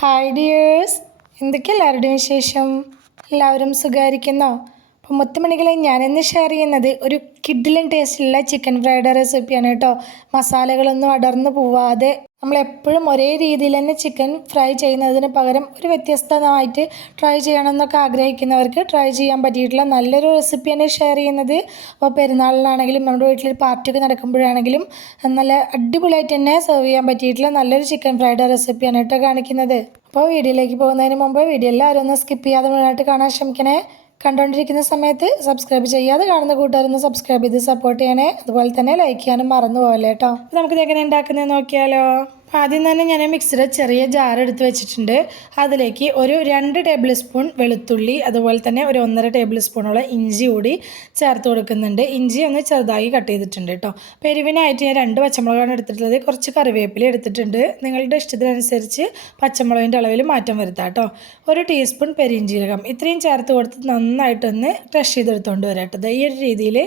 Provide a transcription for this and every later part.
Hi dears, എന്തൊക്കെ എല്ലാവരുടെയും വിശേഷം? എല്ലാവരും സുഖമായിരിക്കുന്നോ? അപ്പോൾ മുത്തുമണികളെ ഞാനിന്ന് ഷെയർ ചെയ്യുന്നത് ഒരു കിഡിലൻ ടേസ്റ്റിലുള്ള ചിക്കൻ ഫ്രൈഡ് റെസിപ്പിയാണ് കേട്ടോ. മസാലകളൊന്നും അടർന്നു പോവാതെ നമ്മളെപ്പോഴും ഒരേ രീതിയിൽ തന്നെ ചിക്കൻ ഫ്രൈ ചെയ്യുന്നതിന് പകരം ഒരു വ്യത്യസ്തമായിട്ട് ട്രൈ ചെയ്യണമെന്നൊക്കെ ആഗ്രഹിക്കുന്നവർക്ക് ട്രൈ ചെയ്യാൻ പറ്റിയിട്ടുള്ള നല്ലൊരു റെസിപ്പിയാണ് ഷെയർ ചെയ്യുന്നത്. അപ്പോൾ പെരുന്നാളിനാണെങ്കിലും നമ്മുടെ വീട്ടിൽ പാർട്ടിയൊക്കെ നടക്കുമ്പോഴാണെങ്കിലും നല്ല അടിപൊളിയായിട്ട് തന്നെ സെർവ് ചെയ്യാൻ പറ്റിയിട്ടുള്ള നല്ലൊരു ചിക്കൻ ഫ്രൈഡ് റെസിപ്പിയാണ് കേട്ടോ കാണിക്കുന്നത്. അപ്പോൾ വീഡിയോയിലേക്ക് പോകുന്നതിന് മുമ്പ് വീഡിയോ എല്ലാവരും ഒന്ന് സ്കിപ്പ് ചെയ്യാതെ മുഴുവനായിട്ട് കാണാൻ ശ്രമിക്കണേ. കണ്ടുകൊണ്ടിരിക്കുന്ന സമയത്ത് സബ്സ്ക്രൈബ് ചെയ്യാതെ കാണുന്ന കൂട്ടുകാരൊന്ന് സബ്സ്ക്രൈബ് ചെയ്ത് സപ്പോർട്ട് ചെയ്യണേ. അതുപോലെ തന്നെ ലൈക്ക് ചെയ്യാനും മറന്നു പോകല്ലേ കേട്ടോ. നമുക്കിത് എങ്ങനെ ഉണ്ടാക്കുന്നത് നോക്കിയാലോ. ആദ്യം തന്നെ ഞാൻ മിക്സിയുടെ ചെറിയ ജാർ എടുത്ത് വെച്ചിട്ടുണ്ട്. അതിലേക്ക് ഒരു 2 ടേബിൾ സ്പൂൺ വെളുത്തുള്ളി, അതുപോലെ തന്നെ ഒരു 1.5 ടേബിൾ സ്പൂണോളം ഇഞ്ചി കൂടി ചേർത്ത് കൊടുക്കുന്നുണ്ട്. ഇഞ്ചി ഒന്ന് ചെറുതായി കട്ട് ചെയ്തിട്ടുണ്ട് കേട്ടോ. എരിവിനായിട്ട് ഞാൻ 2 പച്ചമുളകാണ് എടുത്തിട്ടുള്ളത്. കുറച്ച് കറിവേപ്പില എടുത്തിട്ടുണ്ട്. നിങ്ങളുടെ ഇഷ്ടത്തിനനുസരിച്ച് പച്ചമുളകിൻ്റെ അളവിൽ മാറ്റം വരുത്താം കേട്ടോ. 1 ടീസ്പൂൺ പെരിഞ്ജീരകം ഇത്രയും ചേർത്ത് കൊടുത്ത് നന്നായിട്ടൊന്ന് ക്രഷ് ചെയ്തെടുത്തുകൊണ്ട് വരാം കേട്ടോ. ഈ ഒരു രീതിയിൽ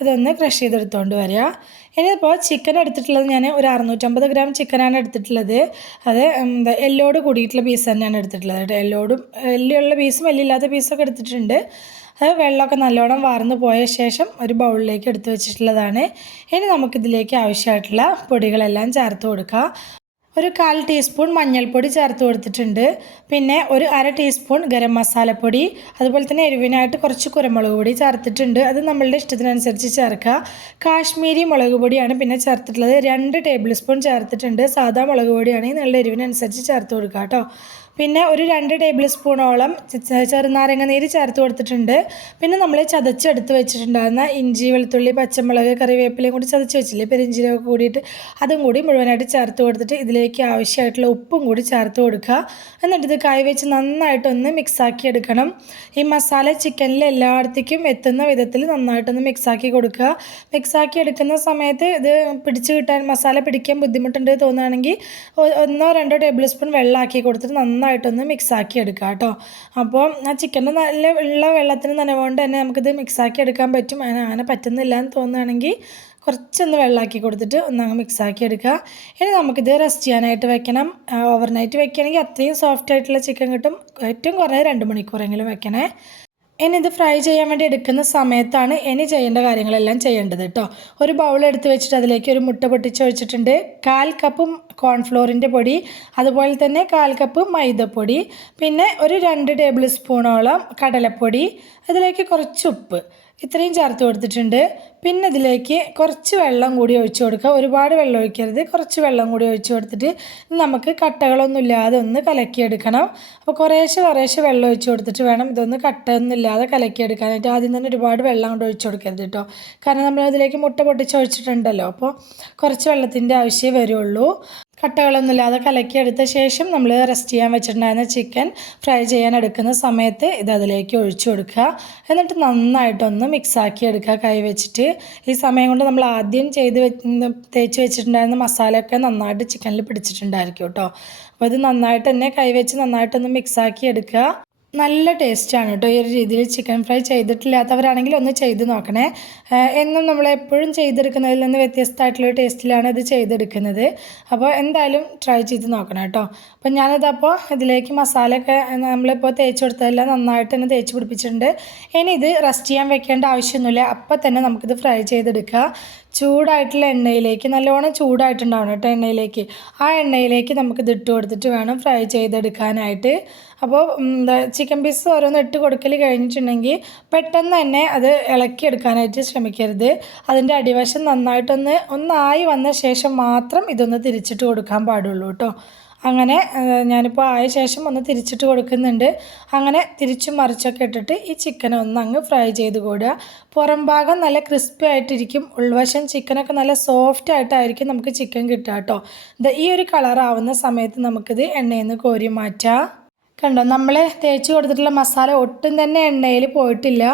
അതൊന്ന് ക്രഷ് ചെയ്തെടുത്തുകൊണ്ട് വരിക. ഇനിയിപ്പോൾ ചിക്കൻ എടുത്തിട്ടുള്ളത് ഞാൻ ഒരു 650 ഗ്രാം ചിക്കനാണ് എടുത്തിട്ടുള്ളത്. അത് എല്ലോട് കൂടിയിട്ടുള്ള പീസ് തന്നെയാണ് എടുത്തിട്ടുള്ളത് കേട്ടോ. എല്ലുള്ള പീസും എല്ലില്ലാത്ത പീസൊക്കെ എടുത്തിട്ടുണ്ട്. അത് വെള്ളമൊക്കെ നല്ലോണം വാർന്നു പോയ ശേഷം ഒരു ബൗളിലേക്ക് എടുത്ത് വെച്ചിട്ടുള്ളതാണ്. ഇനി നമുക്കിതിലേക്ക് ആവശ്യമായിട്ടുള്ള പൊടികളെല്ലാം ചേർത്ത് കൊടുക്കാം. ഒരു 1/4 ടീസ്പൂൺ മഞ്ഞൾപ്പൊടി ചേർത്ത് കൊടുത്തിട്ടുണ്ട്. പിന്നെ ഒരു 1/2 ടീസ്പൂൺ ഗരം മസാലപ്പൊടി, അതുപോലെ തന്നെ എരിവിനായിട്ട് കുറച്ച് കുരുമുളക് പൊടി ചേർത്തിട്ടുണ്ട്. അത് നമ്മളുടെ ഇഷ്ടത്തിനനുസരിച്ച് ചേർക്കുക. കാശ്മീരി മുളക് പൊടിയാണ് പിന്നെ ചേർത്തിട്ടുള്ളത്. 2 ടേബിൾ സ്പൂൺ ചേർത്തിട്ടുണ്ട്. സാധാ മുളക് പൊടിയാണെങ്കിൽ നിങ്ങളുടെ എരിവിനനുസരിച്ച് ചേർത്ത് കൊടുക്കുക കേട്ടോ. പിന്നെ ഒരു 2 ടേബിൾ സ്പൂണോളം ചെറുനാരങ്ങ നീര് ചേർത്ത് കൊടുത്തിട്ടുണ്ട്. പിന്നെ നമ്മൾ ചതച്ചെടുത്ത് വെച്ചിട്ടുണ്ടാകുന്ന ഇഞ്ചി, വെളുത്തുള്ളി, പച്ചമുളക്, കറിവേപ്പിലയും കൂടി ചതച്ച് വെച്ചില്ലേ, പെരിഞ്ജീരകമൊക്കെ കൂടിയിട്ട് അതും കൂടി മുഴുവനായിട്ട് ചേർത്ത് കൊടുത്തിട്ട് ഇതിലേക്ക് ആവശ്യമായിട്ടുള്ള ഉപ്പും കൂടി ചേർത്ത് കൊടുക്കുക. എന്നിട്ട് ഇത് കൈ വെച്ച് നന്നായിട്ടൊന്ന് മിക്സാക്കി എടുക്കണം. ഈ മസാല ചിക്കനിൽ എല്ലായിടത്തേക്കും എത്തുന്ന വിധത്തിൽ നന്നായിട്ടൊന്ന് മിക്സാക്കി കൊടുക്കുക. മിക്സാക്കി എടുക്കുന്ന സമയത്ത് ഇത് പിടിച്ച് കിട്ടാൻ, മസാല പിടിക്കാൻ ബുദ്ധിമുട്ടുണ്ട് തോന്നുകയാണെങ്കിൽ 1-2 ടേബിൾ സ്പൂൺ വെള്ളമാക്കി കൊടുത്തിട്ട് നന്നായിട്ടൊന്ന് മിക്സാക്കി എടുക്കുക കേട്ടോ. അപ്പോൾ ആ ചിക്കൻ്റെ നല്ല ഉള്ള വെള്ളത്തിന് നനവുകൊണ്ട് തന്നെ നമുക്കിത് മിക്സാക്കി എടുക്കാൻ പറ്റും. അങ്ങനെ പറ്റുന്നില്ല എന്ന് തോന്നുകയാണെങ്കിൽ കുറച്ചൊന്ന് വെള്ളമാക്കി കൊടുത്തിട്ട് ഒന്നങ്ങ് മിക്സാക്കി എടുക്കുക. ഇനി നമുക്കിത് റെസ്റ്റ് ചെയ്യാനായിട്ട് വെക്കണം. ഓവർനൈറ്റ് വെക്കുകയാണെങ്കിൽ അത്രയും സോഫ്റ്റ് ആയിട്ടുള്ള ചിക്കൻ കിട്ടും. ഏറ്റവും കുറഞ്ഞത് 2 മണിക്കൂറെങ്കിലും വെക്കണേ. ഇനി ഇത് ഫ്രൈ ചെയ്യാൻ വേണ്ടി എടുക്കുന്ന സമയത്താണ് ഇനി ചെയ്യേണ്ട കാര്യങ്ങളെല്ലാം ചെയ്യേണ്ടത് കേട്ടോ. ഒരു ബൗൾ എടുത്ത് വെച്ചിട്ട് അതിലേക്ക് ഒരു മുട്ട പൊട്ടിച്ച് വെച്ചിട്ടുണ്ട്. 1/4 കപ്പ് കോൺഫ്ലോറിൻ്റെ പൊടി, അതുപോലെ തന്നെ 1/4 കപ്പ് മൈദപ്പൊടി, പിന്നെ ഒരു 2 ടേബിൾ സ്പൂണോളം കടലപ്പൊടി, അതിലേക്ക് കുറച്ച് ഉപ്പ്, ഇത്രയും ചേർത്ത് കൊടുത്തിട്ടുണ്ട്. പിന്നെ ഇതിലേക്ക് കുറച്ച് വെള്ളം കൂടി ഒഴിച്ചു കൊടുക്കുക. ഒരുപാട് വെള്ളം ഒഴിക്കരുത്, കുറച്ച് വെള്ളം കൂടി ഒഴിച്ചു കൊടുത്തിട്ട് നമുക്ക് കട്ടകളൊന്നും ഇല്ലാതെ ഒന്ന് കലക്കിയെടുക്കണം. അപ്പോൾ കുറേശ്ശെ വെള്ളം ഒഴിച്ചു കൊടുത്തിട്ട് വേണം ഇതൊന്ന് കട്ടയൊന്നും ഇല്ലാതെ കലക്കിയെടുക്കാനായിട്ട്. ആദ്യം തന്നെ ഒരുപാട് വെള്ളം കൊണ്ട് ഒഴിച്ചു കൊടുക്കരുത് കേട്ടോ. കാരണം നമ്മൾ അതിലേക്ക് മുട്ട പൊട്ടിച്ച് ഒഴിച്ചിട്ടുണ്ടല്ലോ. അപ്പോൾ കുറച്ച് വെള്ളത്തിൻ്റെ ആവശ്യമേ വരുള്ളൂ. കട്ടകളൊന്നുമില്ലാതെ കലക്കിയെടുത്ത ശേഷം നമ്മൾ റെസ്റ്റ് ചെയ്യാൻ വെച്ചിട്ടുണ്ടായിരുന്ന ചിക്കൻ ഫ്രൈ ചെയ്യാൻ എടുക്കുന്ന സമയത്ത് ഇത് അതിലേക്ക് ഒഴിച്ചു കൊടുക്കുക. എന്നിട്ട് നന്നായിട്ടൊന്ന് മിക്സാക്കി എടുക്കുക കൈ വെച്ചിട്ട്. ഈ സമയം കൊണ്ട് നമ്മൾ ആദ്യം തേച്ച് വെച്ചിട്ടുണ്ടായിരുന്ന മസാലയൊക്കെ നന്നായിട്ട് ചിക്കനിൽ പിടിച്ചിട്ടുണ്ടായിരിക്കും കേട്ടോ. അപ്പോൾ ഇത് നന്നായിട്ട് തന്നെ കൈ വെച്ച് നന്നായിട്ടൊന്ന് മിക്സാക്കി എടുക്കുക. നല്ല ടേസ്റ്റാണ് കേട്ടോ. ഈ ഒരു രീതിയിൽ ചിക്കൻ ഫ്രൈ ചെയ്തിട്ടില്ലാത്തവരാണെങ്കിൽ ഒന്ന് ചെയ്ത് നോക്കണേ. എന്നും നമ്മളെപ്പോഴും ചെയ്തെടുക്കുന്നതിൽ നിന്ന് വ്യത്യസ്തമായിട്ടുള്ളൊരു ടേസ്റ്റിലാണ് ഇത് ചെയ്തെടുക്കുന്നത്. അപ്പോൾ എന്തായാലും ട്രൈ ചെയ്ത് നോക്കണം കേട്ടോ. അപ്പോൾ ഞാനിതപ്പോൾ ഇതിലേക്ക് മസാലയൊക്കെ നമ്മളിപ്പോൾ തേച്ച് കൊടുത്തതെല്ലാം നന്നായിട്ട് തന്നെ തേച്ച് പിടിപ്പിച്ചിട്ടുണ്ട്. ഇനി ഇത് റെസ്റ്റ് ചെയ്യാൻ വെക്കേണ്ട ആവശ്യമൊന്നുമില്ല. അപ്പോൾ തന്നെ നമുക്കിത് ഫ്രൈ ചെയ്തെടുക്കുക. ചൂടായിട്ടുള്ള എണ്ണയിലേക്ക്, നല്ലോണം ചൂടായിട്ടുണ്ടാവണം കേട്ടോ എണ്ണയിലേക്ക്. ആ എണ്ണയിലേക്ക് നമുക്കിത് ഇട്ട് കൊടുത്തിട്ട് വേണം ഫ്രൈ ചെയ്തെടുക്കാനായിട്ട്. അപ്പോൾ ചിക്കൻ പീസ് ഓരോന്ന് ഇട്ട് കൊടുക്കൽ കഴിഞ്ഞിട്ടുണ്ടെങ്കിൽ പെട്ടെന്ന് തന്നെ അത് ഇളക്കിയെടുക്കാനായിട്ട് ശ്രമിക്കരുത്. അതിൻ്റെ അടിവശം ഒന്നായി വന്ന ശേഷം മാത്രം ഇതൊന്ന് തിരിച്ചിട്ട് കൊടുക്കാൻ പാടുള്ളൂ കേട്ടോ. അങ്ങനെ ഞാനിപ്പോൾ ആയ ശേഷം ഒന്ന് തിരിച്ചിട്ട് കൊടുക്കുന്നുണ്ട്. അങ്ങനെ തിരിച്ചും മറിച്ചൊക്കെ ഇട്ടിട്ട് ഈ ചിക്കനെ ഒന്നങ്ങ് ഫ്രൈ ചെയ്ത് കൊടുക്കുക. പുറം ഭാഗം നല്ല ക്രിസ്പി ആയിട്ടിരിക്കും, ഉൾവശം ചിക്കനൊക്കെ നല്ല സോഫ്റ്റ് ആയിട്ടായിരിക്കും നമുക്ക് ചിക്കൻ കിട്ടുക കേട്ടോ. ഈ ഒരു കളറാവുന്ന സമയത്ത് നമുക്കിത് എണ്ണയിൽ നിന്ന് കോരി മാറ്റാം. കണ്ടോ, നമ്മൾ തേച്ച് കൊടുത്തിട്ടുള്ള മസാല ഒട്ടും തന്നെ എണ്ണയിൽ പോയിട്ടില്ല.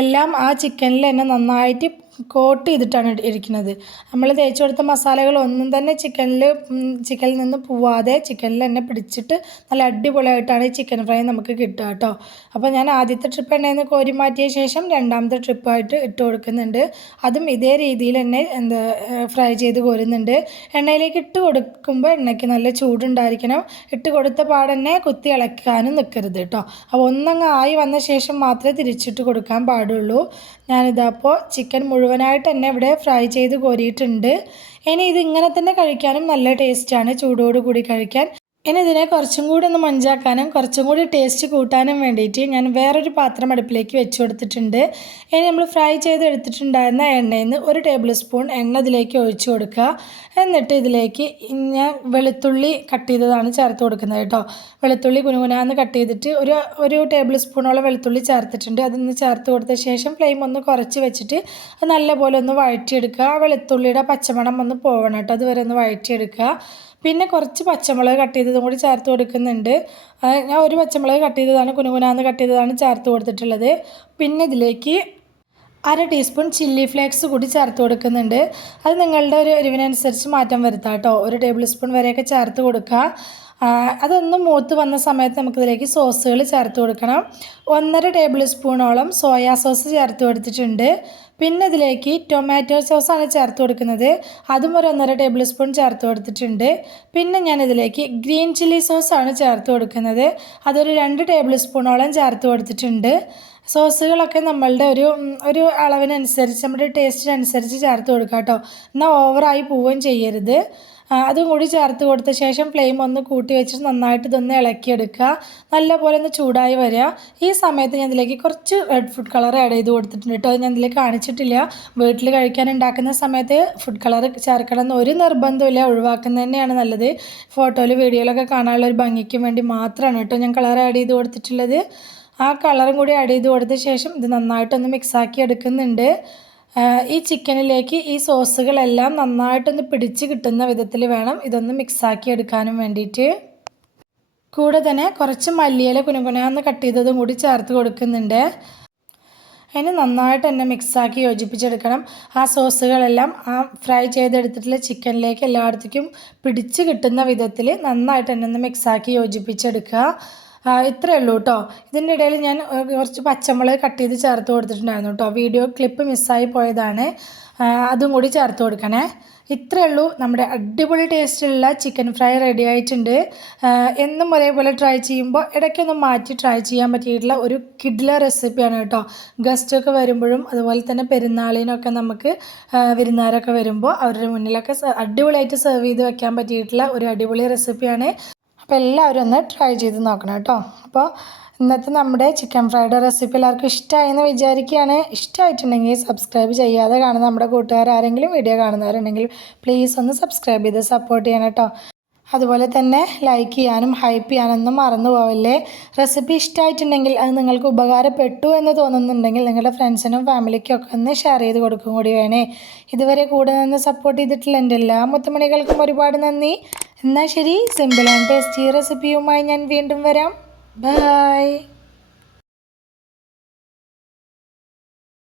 എല്ലാം ആ ചിക്കനിൽ തന്നെ നന്നായിട്ട് കോട്ട് ചെയ്തിട്ടാണ് ഇരിക്കുന്നത്. നമ്മൾ തേച്ച് കൊടുത്ത മസാലകളൊന്നും തന്നെ ചിക്കനിൽ നിന്ന് പോവാതെ ചിക്കനിൽ തന്നെ പിടിച്ചിട്ട് നല്ല അടിപൊളിയായിട്ടാണ് ഈ ചിക്കൻ ഫ്രൈ നമുക്ക് കിട്ടുക കേട്ടോ. അപ്പോൾ ഞാൻ ആദ്യത്തെ ട്രിപ്പ് എണ്ണയിൽ നിന്ന് കോരി മാറ്റിയ ശേഷം രണ്ടാമത്തെ ട്രിപ്പായിട്ട് ഇട്ട് കൊടുക്കുന്നുണ്ട്. അതും ഇതേ രീതിയിൽ തന്നെ ഫ്രൈ ചെയ്ത് കോരുന്നുണ്ട്. എണ്ണയിലേക്ക് ഇട്ട് കൊടുക്കുമ്പോൾ എണ്ണയ്ക്ക് നല്ല ചൂടുണ്ടായിരിക്കണം. ഇട്ട് കൊടുത്ത പാടന്നെ കുത്തി ഇളക്കാനും നിൽക്കരുത് കേട്ടോ. അപ്പോൾ ഒന്നങ്ങ് ആയി വന്ന ശേഷം മാത്രമേ തിരിച്ചിട്ട് കൊടുക്കാൻ പാടുള്ളൂ. ഞാനിതപ്പോൾ ചിക്കൻ മുഴുവനായിട്ട് തന്നെ ഇവിടെ ഫ്രൈ ചെയ്ത് കോരിയിട്ടുണ്ട്. ഇനി ഇതിങ്ങനെ തന്നെ കഴിക്കാനും നല്ല ടേസ്റ്റാണ്, ചൂടോടുകൂടി കഴിക്കാൻ. ഇനി ഇതിനെ കുറച്ചും കൂടി ഒന്ന് മഞ്ചാക്കാനും കുറച്ചും കൂടി ടേസ്റ്റ് കൂട്ടാനും വേണ്ടിയിട്ട് ഞാൻ വേറൊരു പാത്രം അടുപ്പിലേക്ക് വെച്ച് കൊടുത്തിട്ടുണ്ട്. ഇനി നമ്മൾ ഫ്രൈ ചെയ്തെടുത്തിട്ടുണ്ടായിരുന്ന എണ്ണയിൽ നിന്ന് 1 ടേബിൾ സ്പൂൺ എണ്ണ ഇതിലേക്ക് ഒഴിച്ചു കൊടുക്കുക. എന്നിട്ട് ഇതിലേക്ക് ഞാൻ വെളുത്തുള്ളി കട്ട് ചെയ്തതാണ് ചേർത്ത് കൊടുക്കുന്നത് കേട്ടോ. വെളുത്തുള്ളി കുനുകുനാന്ന് കട്ട് ചെയ്തിട്ട് ഒരു ടേബിൾ സ്പൂണോളം വെളുത്തുള്ളി ചേർത്തിട്ടുണ്ട്. അതൊന്ന് ചേർത്ത് കൊടുത്ത ശേഷം ഫ്ലെയിം ഒന്ന് കുറച്ച് വെച്ചിട്ട് അത് നല്ലപോലെ ഒന്ന് വഴറ്റിയെടുക്കുക. ആ വെളുത്തുള്ളിയുടെ പച്ചമണം ഒന്ന് പോവണം കേട്ടോ, അതുവരെ ഒന്ന് വഴറ്റിയെടുക്കുക. പിന്നെ കുറച്ച് പച്ചമുളക് കട്ട് ചെയ്തതും കൂടി ചേർത്ത് കൊടുക്കുന്നുണ്ട്. ഞാൻ ഒരു പച്ചമുളക് കട്ട് ചെയ്തതാണ്, കുനുകുനാന്ന് കട്ട് ചെയ്തതാണ് ചേർത്ത് കൊടുത്തിട്ടുള്ളത്. പിന്നെ ഇതിലേക്ക് 1/2 ടീസ്പൂൺ ചില്ലി ഫ്ലേക്സ് കൂടി ചേർത്ത് കൊടുക്കുന്നുണ്ട്. അത് നിങ്ങളുടെ ഒരു എരിവിനനുസരിച്ച് മാറ്റം വരുത്താം കേട്ടോ. 1 ടേബിൾ സ്പൂൺ വരെയൊക്കെ ചേർത്ത് കൊടുക്കുക. അതൊന്ന് മൂത്ത് വന്ന സമയത്ത് നമുക്കിതിലേക്ക് സോസുകൾ ചേർത്ത് കൊടുക്കണം. 1.5 ടേബിൾ സ്പൂണോളം സോയാ സോസ് ചേർത്ത് കൊടുത്തിട്ടുണ്ട്. പിന്നെ ഇതിലേക്ക് ടൊമാറ്റോ സോസാണ് ചേർത്ത് കൊടുക്കുന്നത്. അതും ഒരു 1.5 ടേബിൾ സ്പൂൺ ചേർത്ത് കൊടുത്തിട്ടുണ്ട്. പിന്നെ ഞാനിതിലേക്ക് ഗ്രീൻ ചില്ലി സോസാണ് ചേർത്ത് കൊടുക്കുന്നത്. അതൊരു 2 ടേബിൾ സ്പൂണോളം ചേർത്ത് കൊടുത്തിട്ടുണ്ട്. സോസുകളൊക്കെ നമ്മളുടെ ഒരു അളവിനനുസരിച്ച് നമ്മുടെ ടേസ്റ്റിനനുസരിച്ച് ചേർത്ത് കൊടുക്കുക കേട്ടോ. എന്നാൽ ഓവറായി പോവുകയും ചെയ്യരുത്. അതും കൂടി ചേർത്ത് കൊടുത്ത ശേഷം ഫ്ലെയിം ഒന്ന് കൂട്ടി വെച്ചിട്ട് നന്നായിട്ട് ഇതൊന്ന് ഇളക്കിയെടുക്കുക. നല്ലപോലെ ഒന്ന് ചൂടായി വരിക. ഈ സമയത്ത് ഞാൻ ഇതിലേക്ക് കുറച്ച് റെഡ് ഫുഡ് കളർ ആഡ് ചെയ്ത് കൊടുത്തിട്ടുണ്ട് കേട്ടോ. ഞാൻ ഇതിലേക്ക് കാണിച്ചിട്ടില്ല. വീട്ടിൽ കഴിക്കാൻ ഉണ്ടാക്കുന്ന സമയത്ത് ഫുഡ് കളർ ചേർക്കണം എന്ന് ഒരു നിർബന്ധമില്ല, ഒഴിവാക്കുന്നത് തന്നെയാണ് നല്ലത്. ഫോട്ടോയിൽ വീഡിയോയിലൊക്കെ കാണാനുള്ള ഒരു ഭംഗിക്കും വേണ്ടി മാത്രമാണ് കേട്ടോ ഞാൻ കളർ ആഡ് ചെയ്ത് കൊടുത്തിട്ടുള്ളത്. ആ കളറും കൂടി ആഡ് ചെയ്ത് കൊടുത്ത ശേഷം ഇത് നന്നായിട്ടൊന്ന് മിക്സാക്കി എടുക്കുന്നുണ്ട്. ഈ ചിക്കനിലേക്ക് ഈ സോസുകളെല്ലാം നന്നായിട്ടൊന്ന് പിടിച്ച് കിട്ടുന്ന വിധത്തിൽ വേണം ഇതൊന്ന് മിക്സാക്കി എടുക്കാനും വേണ്ടിയിട്ട്. കൂടെ തന്നെ കുറച്ച് മല്ലിയില കുനുകുനാന്ന് കട്ട് ചെയ്തതും കൂടി ചേർത്ത് കൊടുക്കുന്നുണ്ട്. അതിന് നന്നായിട്ട് തന്നെ മിക്സാക്കി യോജിപ്പിച്ചെടുക്കണം. ആ സോസുകളെല്ലാം ആ ഫ്രൈ ചെയ്തെടുത്തിട്ടുള്ള ചിക്കനിലേക്ക് എല്ലായിടത്തേക്കും പിടിച്ച് കിട്ടുന്ന വിധത്തിൽ നന്നായിട്ട് തന്നെ ഒന്ന് മിക്സാക്കി യോജിപ്പിച്ചെടുക്കുക. ഇത്രയേ ഉള്ളൂ കേട്ടോ. ഇതിൻ്റെ ഇടയിൽ ഞാൻ കുറച്ച് പച്ചമുളക് കട്ട് ചെയ്ത് ചേർത്ത് കൊടുത്തിട്ടുണ്ടായിരുന്നു കേട്ടോ. വീഡിയോ ക്ലിപ്പ് മിസ്സായി പോയതാണ്, അതും കൂടി ചേർത്ത് കൊടുക്കണേ. ഇത്രയേ ഉള്ളൂ, നമ്മുടെ അടിപൊളി ടേസ്റ്റുള്ള ചിക്കൻ ഫ്രൈ റെഡി ആയിട്ടുണ്ട്. എന്നും ഒരേപോലെ ട്രൈ ചെയ്യുമ്പോൾ ഇടയ്ക്കൊന്ന് മാറ്റി ട്രൈ ചെയ്യാൻ പറ്റിയിട്ടുള്ള ഒരു കിഡിലെ റെസിപ്പിയാണ് കേട്ടോ. ഗസ്റ്റൊക്കെ വരുമ്പോഴും അതുപോലെ തന്നെ പെരുന്നാളിനൊക്കെ നമുക്ക് വിരുന്നുകാരൊക്കെ വരുമ്പോൾ അവരുടെ മുന്നിലൊക്കെ അടിപൊളിയായിട്ട് സെർവ് ചെയ്ത് വെക്കാൻ പറ്റിയിട്ടുള്ള ഒരു അടിപൊളി റെസിപ്പിയാണ്. അപ്പോൾ എല്ലാവരും ഒന്ന് ട്രൈ ചെയ്ത് നോക്കണം കേട്ടോ. അപ്പോൾ ഇന്നത്തെ നമ്മുടെ ചിക്കൻ ഫ്രൈഡ് റെസിപ്പി എല്ലാവർക്കും ഇഷ്ടമായെന്ന് വിചാരിക്കുകയാണ്. ഇഷ്ടമായിട്ടുണ്ടെങ്കിൽ സബ്സ്ക്രൈബ് ചെയ്യാതെ കാണുന്ന നമ്മുടെ കൂട്ടുകാരാരെങ്കിലും വീഡിയോ കാണുന്നവരുണ്ടെങ്കിൽ പ്ലീസ് ഒന്ന് സബ്സ്ക്രൈബ് ചെയ്ത് സപ്പോർട്ട് ചെയ്യണം കേട്ടോ. അതുപോലെ തന്നെ ലൈക്ക് ചെയ്യാനും ഹൈപ്പ് ചെയ്യാനൊന്നും മറന്നു പോവല്ലേ. റെസിപ്പി ഇഷ്ടമായിട്ടുണ്ടെങ്കിൽ അത് നിങ്ങൾക്ക് ഉപകാരപ്പെട്ടു എന്ന് തോന്നുന്നുണ്ടെങ്കിൽ നിങ്ങളുടെ ഫ്രണ്ട്സിനും ഫാമിലിക്കും ഒക്കെ ഒന്ന് ഷെയർ ചെയ്ത് കൊടുക്കും കൂടി വേണേ. ഇതുവരെ കൂടെ നിന്ന് സപ്പോർട്ട് ചെയ്തിട്ടുള്ള എൻ്റെ എല്ലാ മുത്തുമണികൾക്കും ഒരുപാട് നന്ദി. എന്നാൽ ശരി, സിമ്പിൾ ആൻഡ് ടേസ്റ്റി റെസിപ്പിയുമായി ഞാൻ വീണ്ടും വരാം. ബൈ.